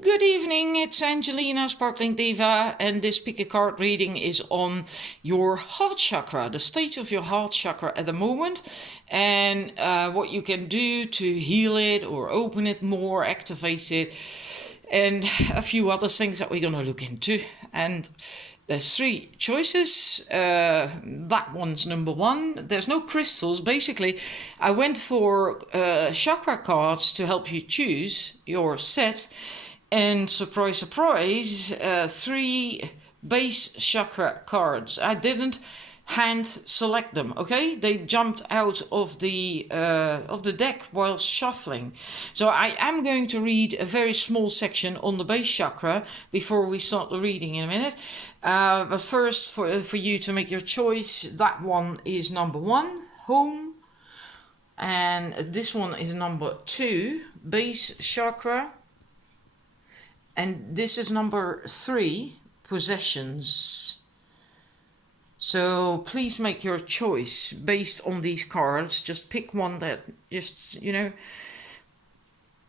Good evening, it's Angelina, Sparkling Diva, and this pick a card reading is on your heart chakra, the state of your heart chakra at the moment, and what you can do to heal it or open it more, activate it, and a few other things that we're going to look into. And there's three choices. That one's number one. There's no crystals. Basically, I went for chakra cards to help you choose your set. And surprise, surprise, three base chakra cards. I didn't hand select them, okay? They jumped out of the deck while shuffling. So I am going to read a very small section on the base chakra before we start the reading in a minute. But first, for you to make your choice, that one is number one, home. And this one is number two, base chakra. And this is number three, possessions. So please make your choice based on these cards. Just pick one that just,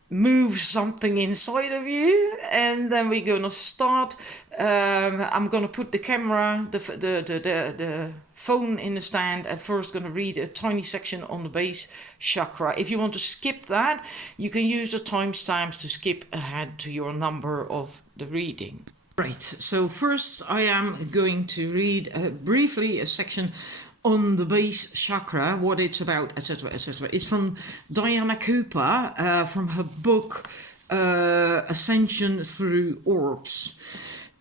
moves something inside of you. And then we're going to start. I'm going to put the camera, the phone in the stand, and first going to read a tiny section on the base chakra. If you want to skip that, you can use the timestamps to skip ahead to your number of the reading. Right, so first I am going to read briefly a section on the base chakra, what it's about, etc., etc. It's from Diana Cooper, from her book Ascension Through Orbs.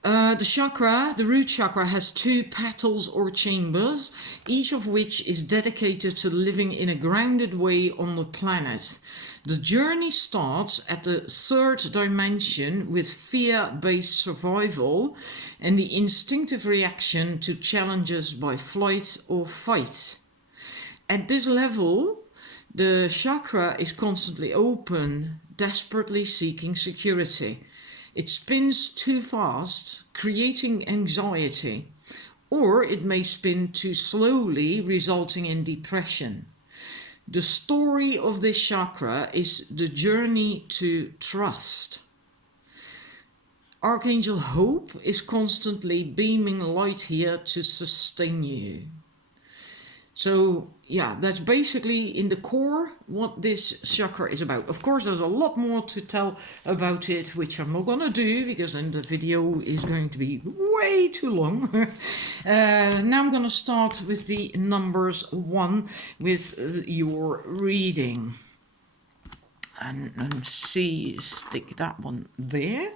The root chakra has two petals or chambers, each of which is dedicated to living in a grounded way on the planet. The journey starts at the third dimension with fear-based survival and the instinctive reaction to challenges by flight or fight. At this level, the chakra is constantly open, desperately seeking security. It spins too fast, creating anxiety, or it may spin too slowly, resulting in depression. The story of this chakra is the journey to trust. Archangel Hope is constantly beaming light here to sustain you. So yeah, that's basically in the core what this chakra is about. Of course, there's a lot more to tell about it, which I'm not going to do because then the video is going to be way too long. Now I'm going to start with the numbers one with your reading. And stick that one there.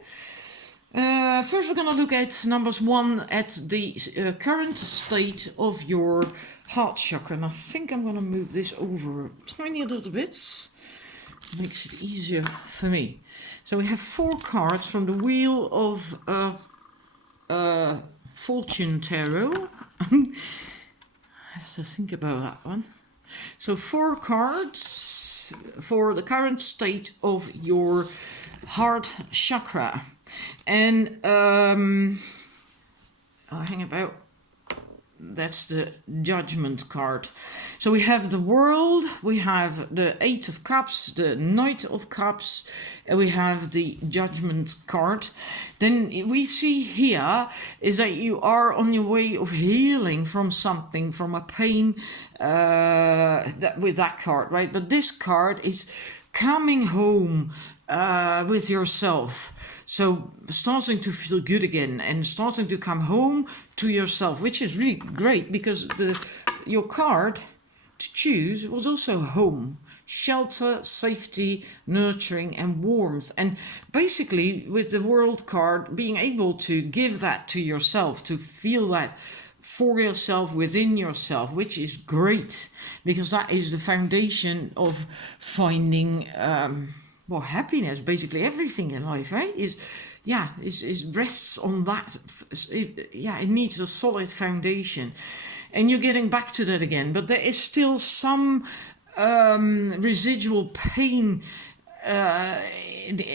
First we're going to look at numbers one at the current state of your heart chakra, and I think I'm going to move this over a tiny little bit. Makes it easier for me. So we have four cards from the Wheel of Fortune Tarot. I have to think about that one. So four cards for the current state of your heart chakra. And hang about. That's the Judgment card. So we have the World, we have the Eight of Cups, the Knight of Cups, and we have the Judgment card. Then we see here is that you are on your way of healing from something, from a pain with that card, right? But this card is coming home with yourself. So starting to feel good again and starting to come home to yourself, which is really great because your card to choose was also home, shelter, safety, nurturing and warmth. And basically with the World card, being able to give that to yourself, to feel that for yourself, within yourself, which is great because that is the foundation of finding happiness. Basically everything in life, right, is rests on that. It needs a solid foundation, and you're getting back to that again, but there is still some residual pain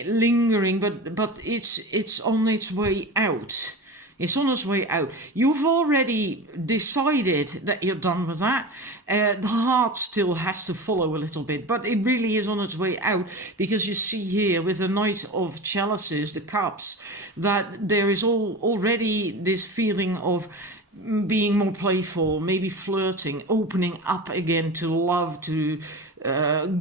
lingering, but it's on its way out. It's on its way out. You've already decided that you're done with that. The heart still has to follow a little bit, but it really is on its way out, because you see here with the Knight of Chalices, the cups, that there is already this feeling of being more playful, maybe flirting, opening up again to love, to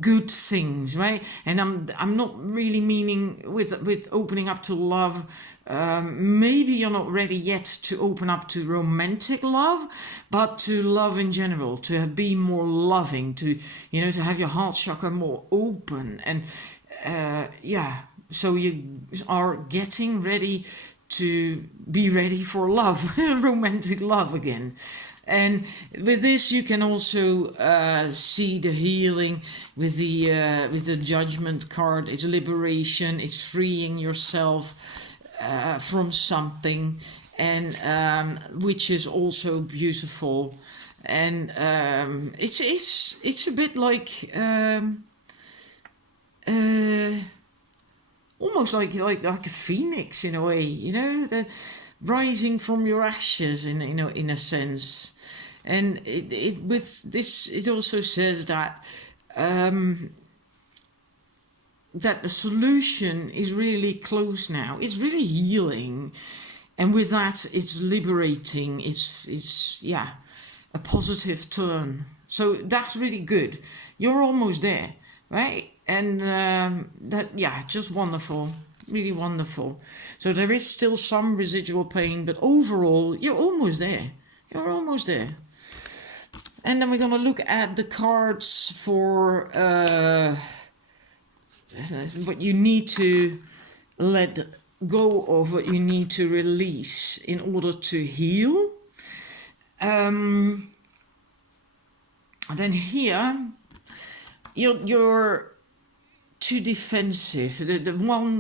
good things, right? And I'm not really meaning with opening up to love. Maybe you're not ready yet to open up to romantic love, but to love in general, to be more loving, to to have your heart chakra more open, and so you are getting ready to be ready for love, romantic love again. And with this, you can also see the healing with the Judgment card. It's liberation. It's freeing yourself from something, and which is also beautiful. And it's a bit like almost like a phoenix in a way, the rising from your ashes in a sense. And it with this, it also says that that the solution is really close now. It's really healing, and with that, it's liberating. It's a positive turn. So that's really good. You're almost there, right? And just wonderful, really wonderful. So there is still some residual pain, but overall, you're almost there. You're almost there. And then we're going to look at the cards for what you need to let go of, what you need to release in order to heal. And then here, you're too defensive. The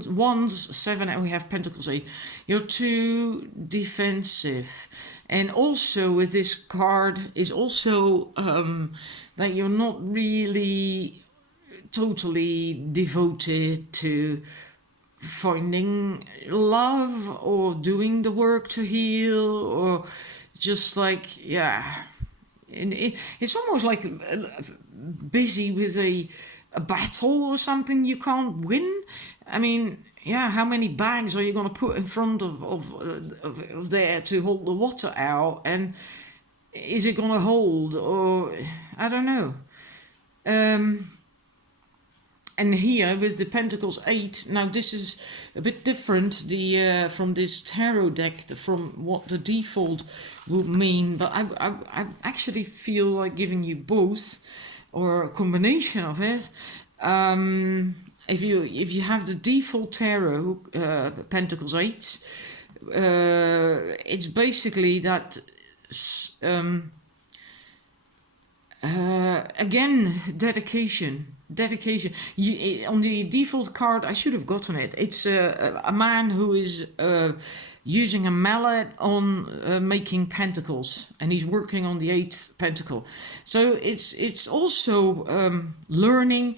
wands 7, and we have pentacles 8. You're too defensive. And also with this card is also that you're not really totally devoted to finding love or doing the work to heal, or just like, and it's almost like busy with a battle or something you can't win. I mean, how many bags are you going to put in front of there to hold the water out? And is it going to hold? Or I don't know. And here with the Pentacles 8, now this is a bit different from this tarot deck, from what the default would mean. But I actually feel like giving you both, or a combination of it. If you have the default tarot, Pentacles 8, it's basically that, again, dedication. On the default card, I should have gotten it. It's a man who is using a mallet on making pentacles, and he's working on the 8th pentacle. So it's also learning,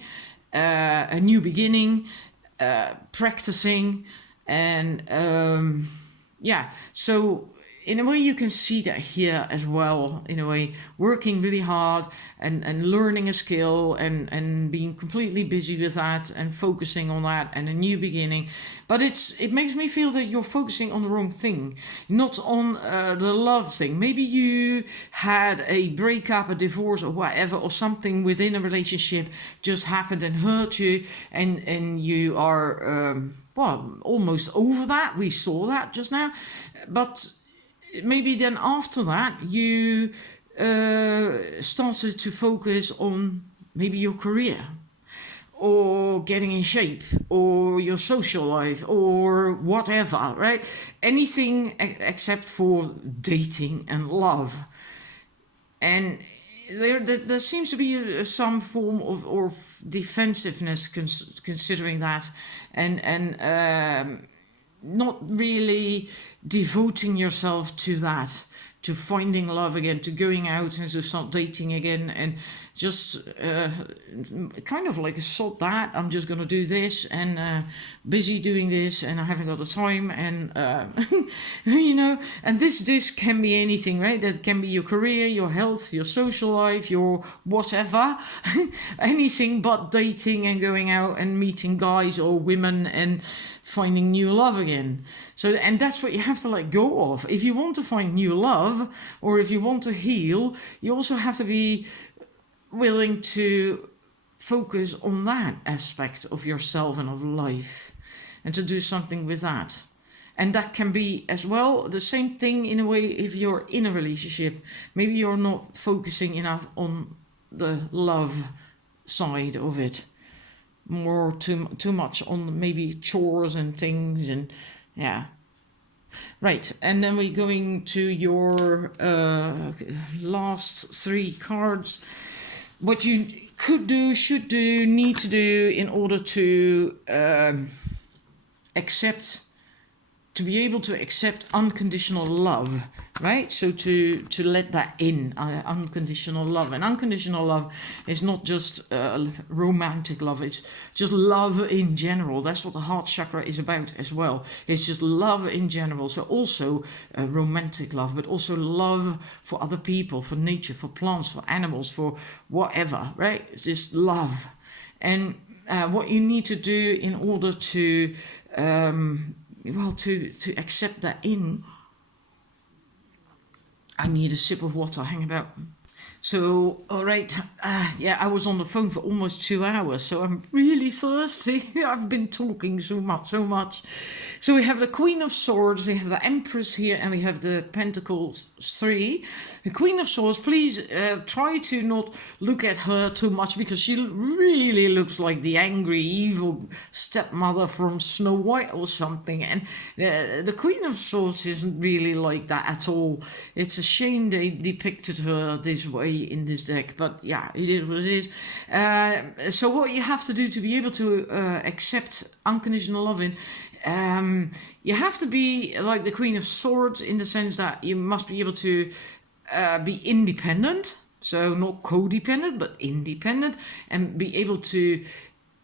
a new beginning, practicing, and so in a way you can see that here as well, in a way, working really hard and learning a skill and being completely busy with that and focusing on that and a new beginning. But it makes me feel that you're focusing on the wrong thing, not on the love thing. Maybe you had a breakup, a divorce, or whatever, or something within a relationship just happened and hurt you, and you are almost over that. We saw that just now. But maybe then after that you started to focus on maybe your career, or getting in shape, or your social life, or whatever, right? Anything except for dating and love. And there seems to be some form of defensiveness considering that, and not really devoting yourself to that, to finding love again, to going out and to start dating again, and just kind of like sod that, I'm just gonna do this, and busy doing this, and I haven't got the time, and and this can be anything, right? That can be your career, your health, your social life, your whatever, anything but dating and going out and meeting guys or women and finding new love again. So, and that's what you have to let go of. If you want to find new love, or if you want to heal, you also have to be willing to focus on that aspect of yourself and of life, and to do something with that. And that can be as well the same thing in a way if you're in a relationship. Maybe you're not focusing enough on the love side of it, more too much on maybe chores and things, and yeah. Right, and then we're going to your last 3 cards. What you could do, should do, need to do in order to to be able to accept unconditional love, right? So to let that in, unconditional love. And unconditional love is not just romantic love, it's just love in general. That's what the Heart Chakra is about as well. It's just love in general. So also romantic love, but also love for other people, for nature, for plants, for animals, for whatever, right? Just love. And what you need to do in order to to accept that in. I need a sip of water, hang about. So, all right, I was on the phone for almost 2 hours, so I'm really thirsty. I've been talking so much. So we have the Queen of Swords, we have the Empress here, and we have the Pentacles 3. The Queen of Swords, please try to not look at her too much, because she really looks like the angry, evil stepmother from Snow White or something. And the Queen of Swords isn't really like that at all. It's a shame they depicted her this way in this deck, but yeah, it is what it is. So what you have to do to be able to accept unconditional loving, you have to be like the Queen of Swords in the sense that you must be able to be independent, so not codependent but independent, and be able to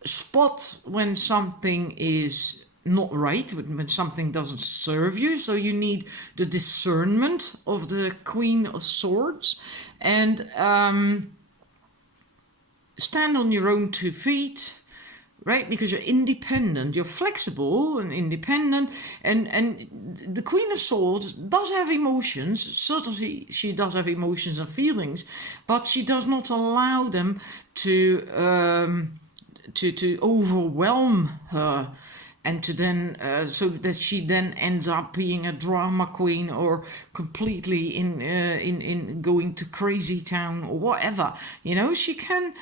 spot when something is not right, when something doesn't serve you. So you need the discernment of the Queen of Swords, and stand on your own 2 feet, right? Because you're independent, you're flexible and independent, and the Queen of Swords does have emotions. Certainly she does have emotions and feelings, but she does not allow them to overwhelm her, and to then so that she then ends up being a drama queen, or completely in going to crazy town or whatever. She can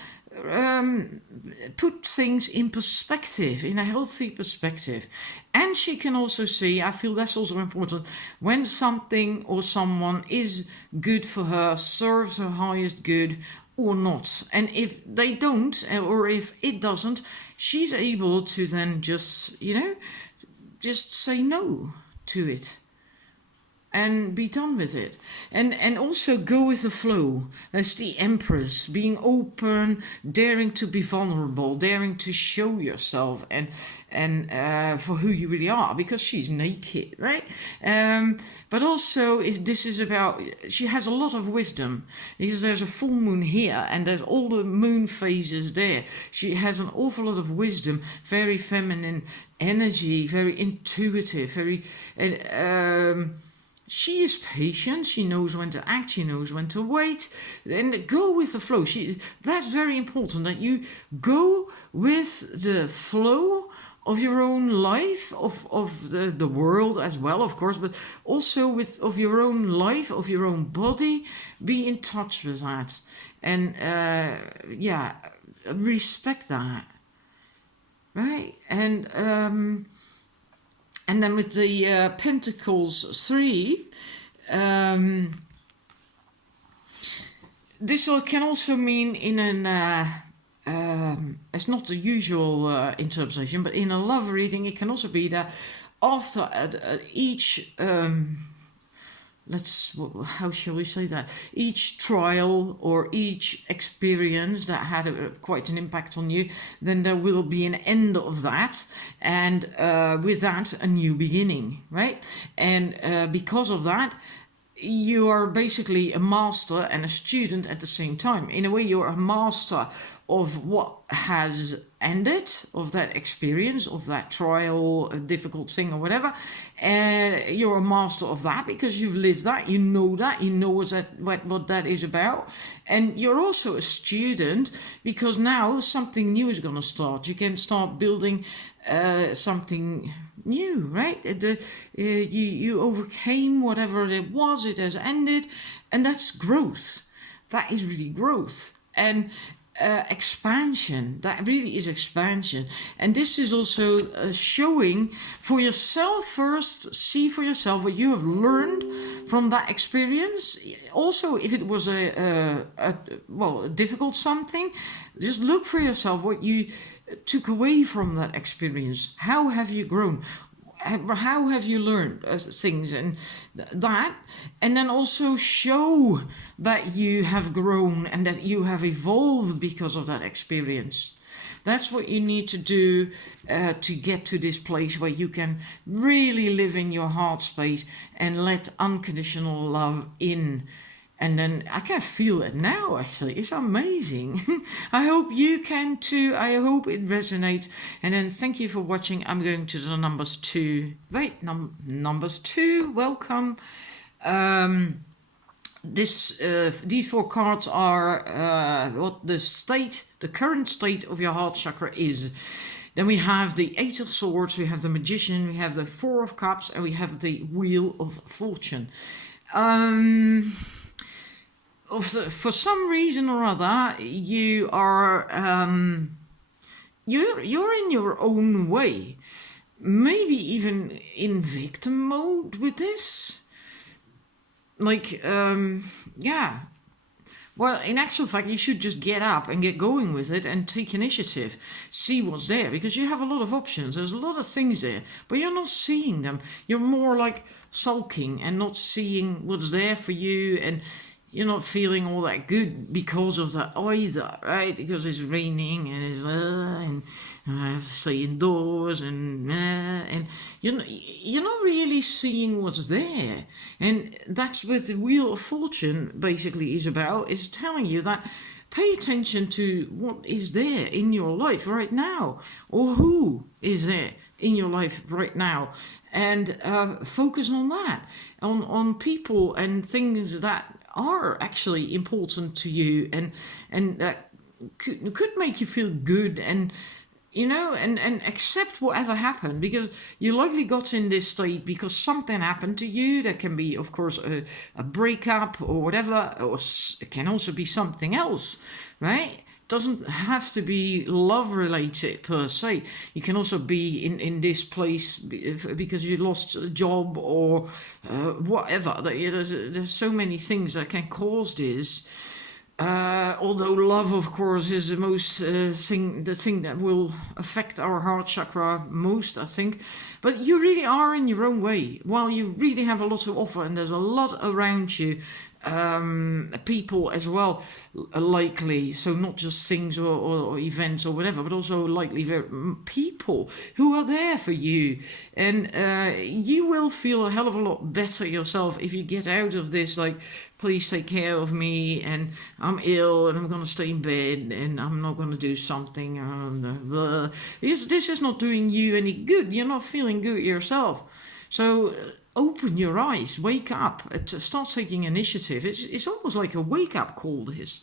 put things in perspective, in a healthy perspective, and she can also see, I feel that's also important, when something or someone is good for her, serves her highest good or not. And if they don't, or if it doesn't, she's able to then just say no to it and be done with it, and also go with the flow. That's the Empress, being open, daring to be vulnerable, daring to show yourself and for who you really are, because she's naked, right? But also this is about, she has a lot of wisdom, because there's a full moon here and there's all the moon phases there. She has an awful lot of wisdom, very feminine energy, very intuitive, very she is patient, she knows when to act, she knows when to wait, and go with the flow. That's very important, that you go with the flow of your own life, of the world as well, of course, but also of your own life, of your own body. Be in touch with that, and respect that, right? And then with the Pentacles 3, this can also mean in it's not the usual interpretation, but in a love reading, it can also be that after each how shall we say that? Each trial or each experience that had quite an impact on you, then there will be an end of that, and with that, a new beginning, right? And because of that, you are basically a master and a student at the same time. In a way, you're a master of what has ended, of that experience, of that trial, a difficult thing or whatever. And you're a master of that because you've lived that, you know what that is about. And you're also a student because now something new is going to start. You can start building something new, right? You overcame whatever it was, it has ended, and that's growth. That is really growth. And expansion, that really is expansion. And this is also showing for yourself first, see for yourself what you have learned from that experience. Also, if it was a difficult something, just look for yourself what you took away from that experience. How have you grown? How have you learned things and that? And then also show that you have grown and that you have evolved because of that experience. That's what you need to do to get to this place where you can really live in your heart space and let unconditional love in. And then I can feel it now, actually. It's amazing. I hope you can too. I hope it resonates. And then thank you for watching. I'm going to the numbers 2. Wait, numbers 2, welcome. These 4 cards are what the current state of your heart chakra is. Then we have the 8 of Swords, we have the Magician, we have the 4 of Cups, and we have the Wheel of Fortune. For some reason or other, you are you're in your own way, maybe even in victim mode with this. Well, in actual fact, you should just get up and get going with it and take initiative. See what's there, because you have a lot of options. There's a lot of things there, but you're not seeing them. You're more like sulking and not seeing what's there for you, and you're not feeling all that good because of that either, right? Because it's raining and I have to stay indoors and you're not really seeing what's there. And that's what the Wheel of Fortune basically is about, is telling you that pay attention to what is there in your life right now, or who is there in your life right now, and focus on that, on people and things that are actually important to you and that could make you feel good, and and accept whatever happened, because you likely got in this state because something happened to you. That can be, of course, a breakup or whatever, or it can also be something else, right? Doesn't have to be love related per se. You can also be in this place because you lost a job or whatever. There's so many things that can cause this. Although love, of course, is the most the thing that will affect our heart chakra most, I think. But you really are in your own way. While you really have a lot to offer, and there's a lot around you, people as well, likely. So not just things or events or whatever, but also likely people who are there for you, and you will feel a hell of a lot better yourself if you get out of this, like, please take care of me, and I'm ill, and I'm going to stay in bed, and I'm not going to do something. Because this is not doing you any good. You're not feeling good yourself. So open your eyes, wake up, start taking initiative. It's almost like a wake-up call, this.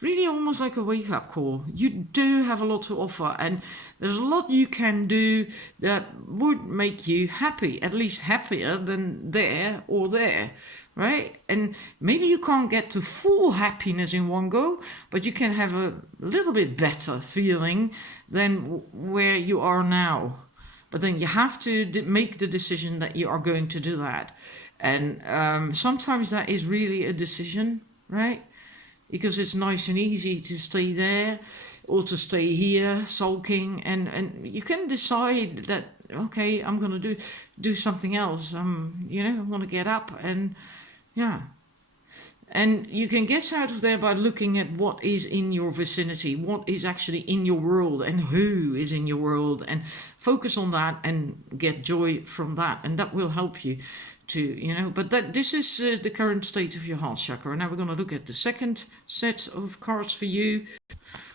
Really almost like a wake-up call. You do have a lot to offer, and there's a lot you can do that would make you happy, at least happier than there or there. Right? And maybe you can't get to full happiness in one go, but you can have a little bit better feeling than where you are now. But then you have to make the decision that you are going to do that. And sometimes that is really a decision, right? Because it's nice and easy to stay there or to stay here sulking. And you can decide that okay, I'm gonna do something else. I'm gonna get up and yeah. And you can get out of there by looking at what is in your vicinity, what is actually in your world, and who is in your world, and focus on that and get joy from that. And that will help you to. But this is the current state of your heart chakra. Now we're going to look at the second set of cards for you.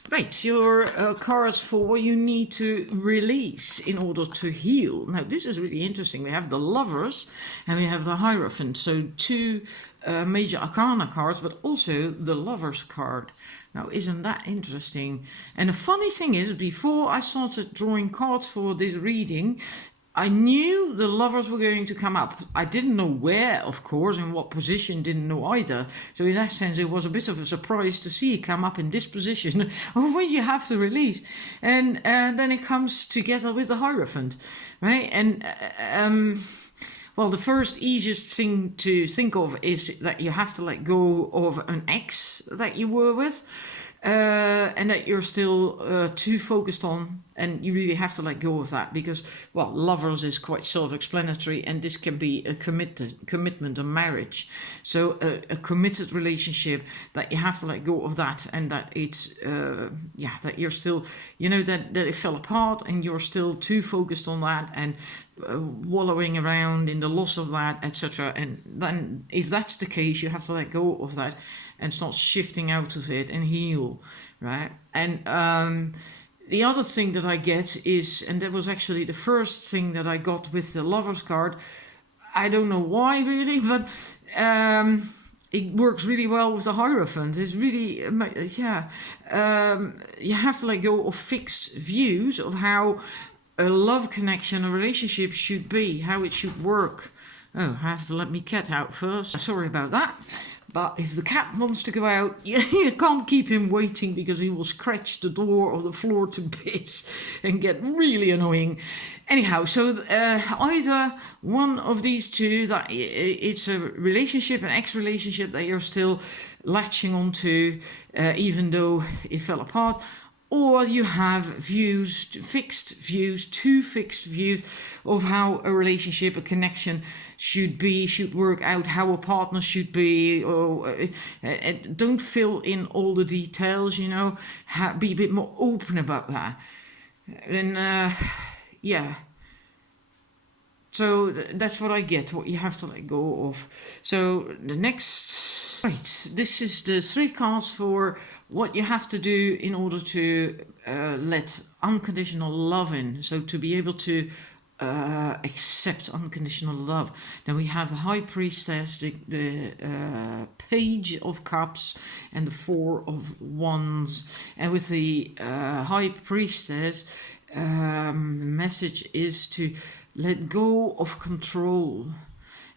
Right, your cards for what you need to release in order to heal. Now, this is really interesting. We have the Lovers and we have the Hierophant. So two major arcana cards, but also the Lovers card. Now, isn't that interesting? And the funny thing is, before I started drawing cards for this reading, I knew the Lovers were going to come up. I didn't know where, of course, in what position, didn't know either. So in that sense, it was a bit of a surprise to see it come up in this position of what you have to release. And then it comes together with the Hierophant, right? And well, the first easiest thing to think of is that you have to let go of an ex that you were with. And that you're still too focused on, and you really have to let go of that because, well, Lovers is quite self-explanatory, and this can be a commitment, a marriage. So a committed relationship that you have to let go of that, and that it's that you're still, that it fell apart, and you're still too focused on that and wallowing around in the loss of that, etc. And then, if that's the case, you have to let go of that and start shifting out of it and heal, right? And the other thing that I get is, and that was actually the first thing that I got with the Lovers card, I don't know why really, but it works really well with the Hierophant. It's really, you have to let go of fixed views of how a love connection, a relationship should be, how it should work. Oh, I have to let my cat out first. Sorry about that. But if the cat wants to go out, you can't keep him waiting because he will scratch the door or the floor to bits and get really annoying. Anyhow, so either one of these two, that it's a relationship, an ex-relationship that you're still latching onto, even though it fell apart, or you have two fixed views of how a relationship, a connection should work out, how a partner should be, or don't fill in all the details, be a bit more open about that. And so that's what I get, what you have to let go of. So the next, right, this is the 3 cards for what you have to do in order to let unconditional love in. So to be able to accept unconditional love. Then we have the High Priestess, the Page of Cups, and the 4 of Wands. And with the High Priestess, the message is to let go of control.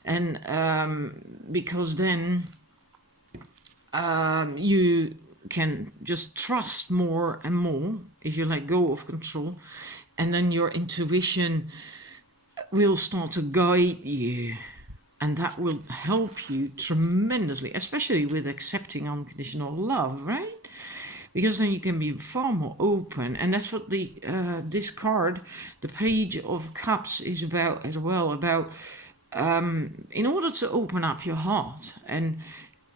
And because then you can just trust more and more if you let go of control, and then your intuition will start to guide you, and that will help you tremendously, especially with accepting unconditional love, right? Because then you can be far more open, and that's what the this card, the Page of Cups, is about as well. About in order to open up your heart, and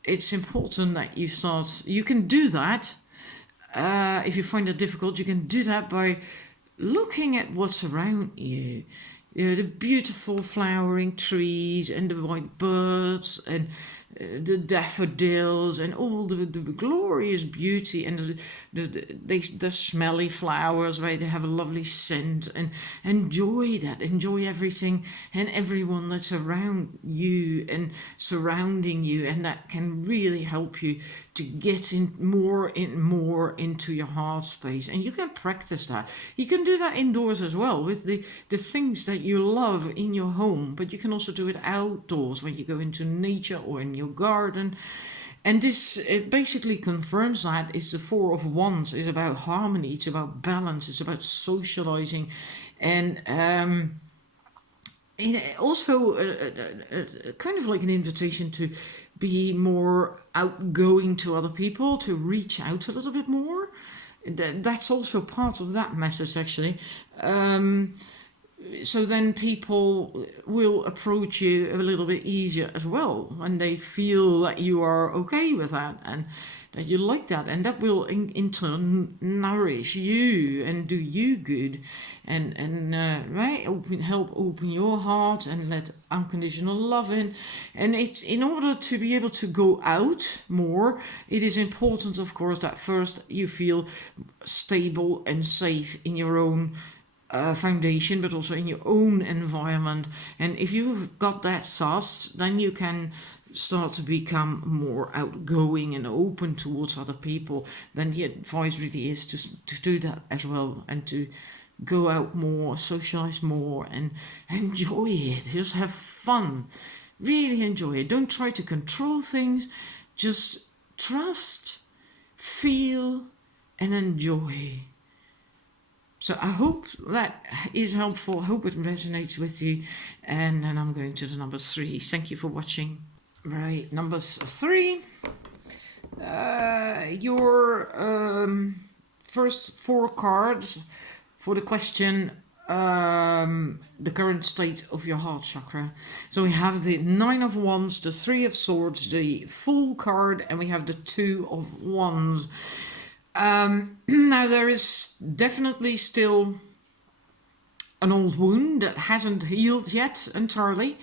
it's important that you start. You can do that if you find it difficult. You can do that by looking at what's around you. The beautiful flowering trees and the white birds and the daffodils and all the glorious beauty, and the smelly flowers, right? They have a lovely scent, and enjoy that. Enjoy everything and everyone that's around you and surrounding you, and that can really help you to get more into your heart space. And you can practice that. You can do that indoors as well with the things that you love in your home, but you can also do it outdoors when you go into nature or in your garden. And this, it basically confirms that. It's the 4 of Wands. It's about harmony, it's about balance, it's about socializing, and also kind of like an invitation to be more outgoing to other people, to reach out a little bit more. That's also part of that message, actually. so then people will approach you a little bit easier as well, and they feel that you are okay with that and that you like that, and that will in turn nourish you and do you good, and right, help open your heart and let unconditional love in. And it's in order to be able to go out more, it is important, of course, that first you feel stable and safe in your own foundation, but also in your own environment. And if you've got that sussed, then you can start to become more outgoing and open towards other people. Then the advice really is to do that as well, and to go out more, socialize more, and enjoy it. Just have fun. Really enjoy it. Don't try to control things. Just trust, feel, and enjoy. So I hope that is helpful. I hope it resonates with you. And then I'm going to the number 3. Thank you for watching. Right, number 3. Your first 4 cards for the question, the current state of your heart chakra. So we have the 9 of Wands, the 3 of Swords, the Fool card, and we have the 2 of Wands. Now there is definitely still an old wound that hasn't healed yet entirely,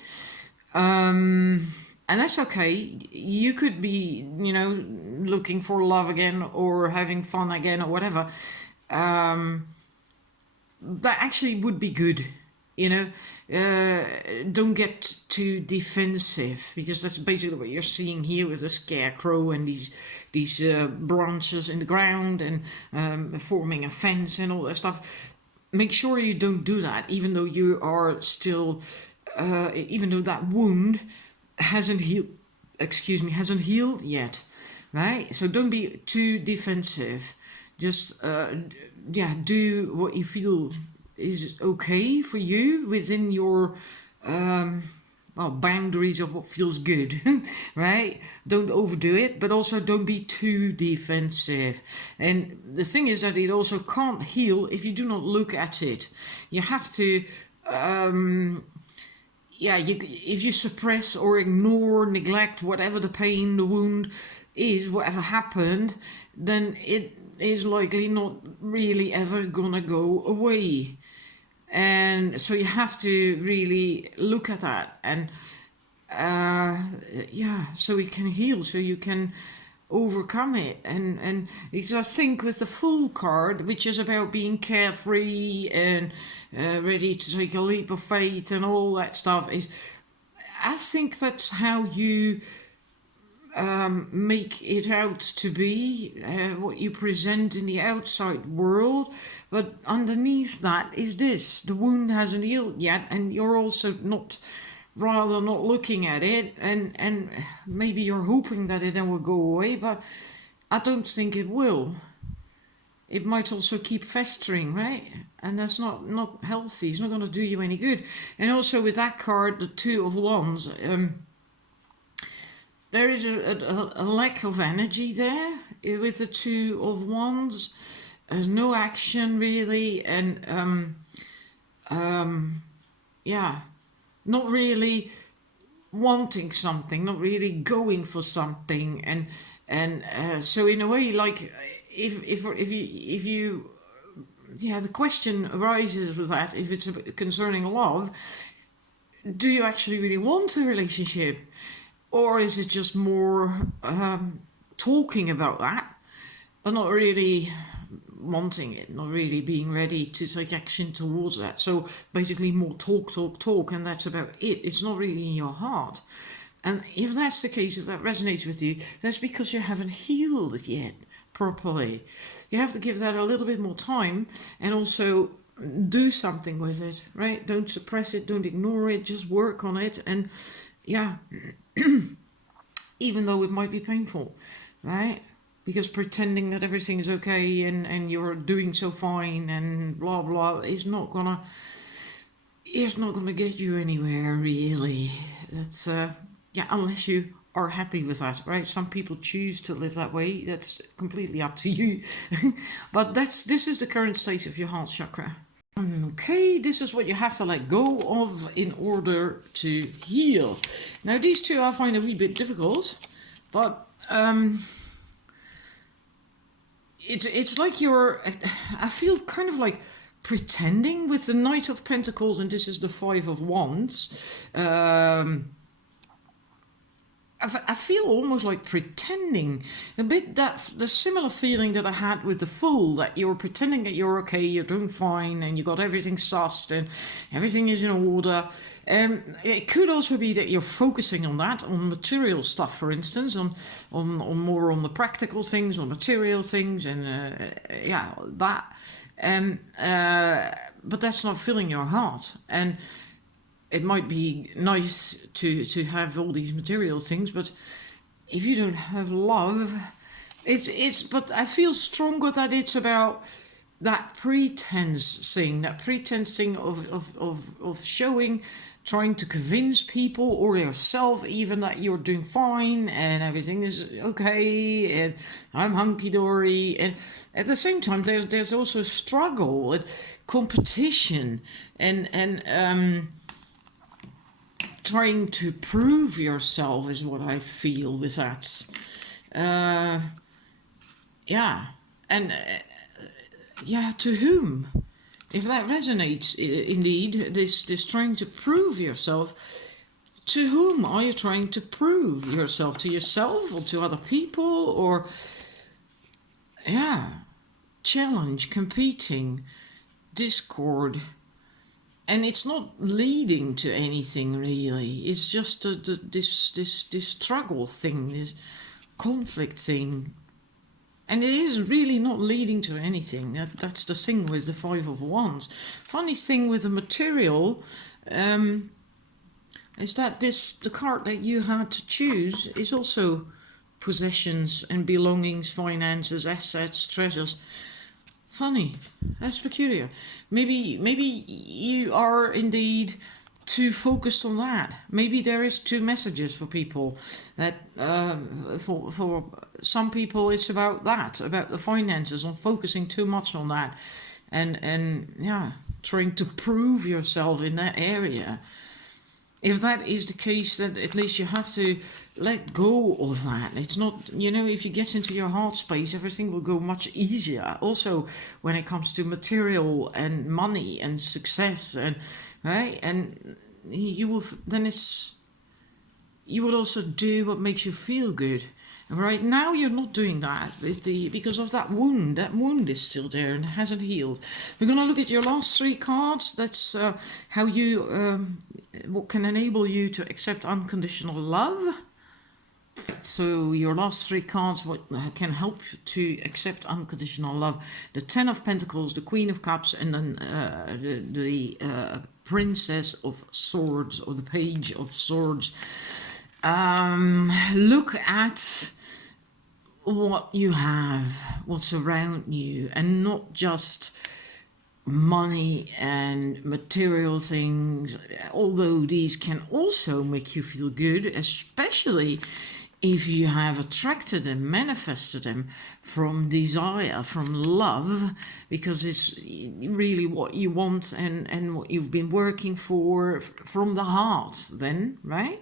and that's okay. You could be, looking for love again or having fun again or whatever. That actually would be good. Don't get too defensive, because that's basically what you're seeing here with the scarecrow and these branches in the ground and forming a fence and all that stuff. Make sure you don't do that, even though you are still, even though that wound hasn't healed yet, right? So don't be too defensive. Just do what you feel is okay for you within your boundaries of what feels good, right? Don't overdo it, but also don't be too defensive. And the thing is that it also can't heal if you do not look at it. You have to, if you suppress or ignore, neglect whatever the pain, the wound is, whatever happened, then it is likely not really ever gonna go away. And so you have to really look at that, and so it can heal, so you can overcome it. And because I think with the Fool card, which is about being carefree and ready to take a leap of faith and all that stuff, I think that's how you make it out to be, what you present in the outside world. But underneath that is this: the wound hasn't healed yet, and you're also not looking at it, and maybe you're hoping that it then will go away, but I don't think it will. It might also keep festering, right? And that's not healthy. It's not going to do you any good. And also with that card, the 2 of Wands, there is a lack of energy there with the 2 of Wands. There's no action really, and not really wanting something, not really going for something, and so in a way, like if you the question arises with that, if it's concerning love, do you actually really want a relationship? Or is it just more talking about that, but not really wanting it, not really being ready to take action towards that? So basically more talk, and that's about it. It's not really in your heart. And if that's the case, if that resonates with you, that's because you haven't healed it yet properly. You have to give that a little bit more time, and also do something with it, right? Don't suppress it, don't ignore it, just work on it. And even though it might be painful, right? Because pretending that everything is okay and you're doing so fine and blah blah is not gonna get you anywhere really. That's unless you are happy with that, right? Some people choose to live that way. That's completely up to you. But this is the current state of your heart chakra. Okay, this is what you have to let go of in order to heal. Now, these two I find a wee bit difficult, but it's like I feel kind of like pretending with the Knight of Pentacles, and this is the Five of Wands. I feel almost like pretending a bit, that the similar feeling that I had with the Fool, that you're pretending that you're okay, you're doing fine, and you got everything sussed and everything is in order. It could also be that you're focusing on that, on material stuff, for instance, on more on the practical things, on material things, and that. But that's not filling your heart, and it might be nice to have all these material things, but if you don't have love, but I feel stronger that it's about that pretense thing of showing, trying to convince people or yourself even that you're doing fine and everything is okay and I'm hunky-dory. And at the same time, there's also struggle and competition and trying to prove yourself is what I feel with that. To whom? If that resonates, indeed, this trying to prove yourself, to whom are you trying to prove yourself? To yourself or to other people? Or, challenge, competing, discord. And it's not leading to anything really. It's just this struggle thing, this conflict thing, and it is really not leading to anything. That's the thing with the Five of Wands. Funny thing with the material is that the card that you had to choose is also possessions and belongings, finances, assets, treasures. Funny, that's peculiar. Maybe you are indeed too focused on that. Maybe there is two messages for people. That for some people it's about that, about the finances, on focusing too much on that, and trying to prove yourself in that area. If that is the case, then at least you have to let go of that. It's not, if you get into your heart space, everything will go much easier. Also, when it comes to material and money and success, and right, and you will also do what makes you feel good. And right now, you're not doing that because of that wound. That wound is still there and hasn't healed. We're going to look at your last three cards. That's how you, what can enable you to accept unconditional love. So your last three cards, what can help to accept unconditional love? The Ten of Pentacles, the Queen of Cups, and then the Princess of Swords, or the Page of Swords. Look at what you have, what's around you, and not just money and material things, although these can also make you feel good, especially if you have attracted them, manifested them from desire, from love, because it's really what you want and what you've been working for from the heart then, right?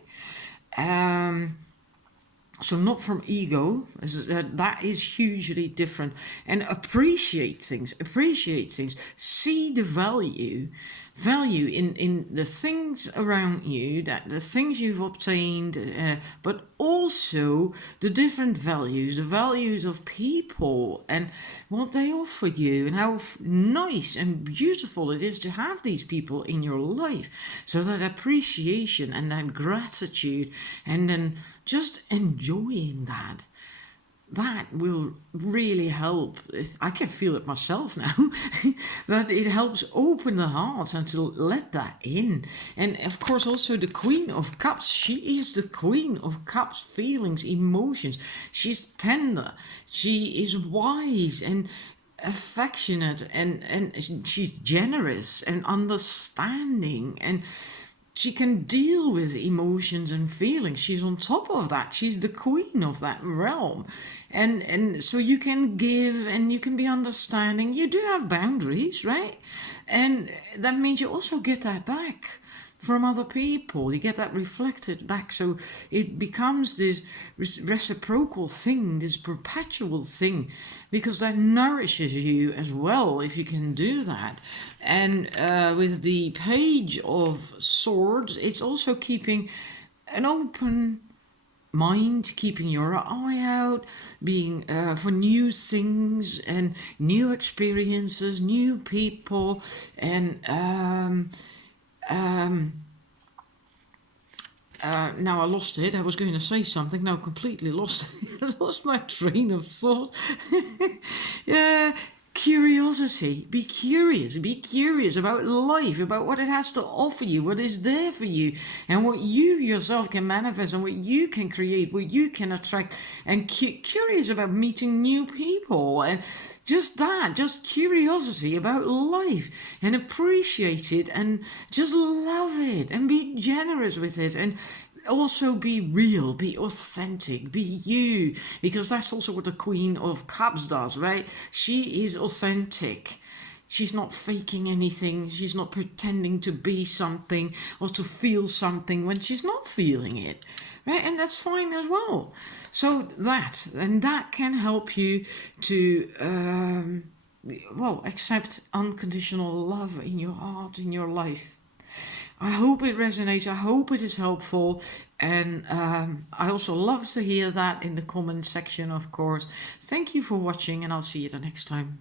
So not from ego. That is hugely different. And appreciate things. See the value in the things around you, that the things you've obtained, but also the different values, the values of people and what they offer you, and how nice and beautiful it is to have these people in your life. So that appreciation and that gratitude, and then just enjoying that will really help. I can feel it myself now, that it helps open the heart and to let that in. And of course also the Queen of Cups, she is the Queen of Cups, feelings, emotions. She's tender, she is wise and affectionate, and she's generous and understanding, and she can deal with emotions and feelings. She's on top of that. She's the queen of that realm. And so you can give and you can be understanding. You do have boundaries, right? And that means you also get that back from other people. You get that reflected back. So it becomes this reciprocal thing, this perpetual thing, because that nourishes you as well if you can do that. And with the Page of Swords, it's also keeping an open mind, keeping your eye out, being for new things and new experiences, new people, and now I lost it. I was going to say something. Now I completely lost it. I lost my train of thought. Yeah, curiosity. Be curious. Be curious about life, about what it has to offer you, what is there for you, and what you yourself can manifest, and what you can create, what you can attract, and curious about meeting new people, and just that, just curiosity about life, and appreciate it, and just love it, and be generous with it, and also be real, be authentic, be you, because that's also what the Queen of Cups does, right? She is authentic. She's not faking anything. She's not pretending to be something or to feel something when she's not feeling it, right? And that's fine as well. So that can help you to, accept unconditional love in your heart, in your life. I hope it resonates. I hope it is helpful. And I also love to hear that in the comment section, of course. Thank you for watching, and I'll see you the next time.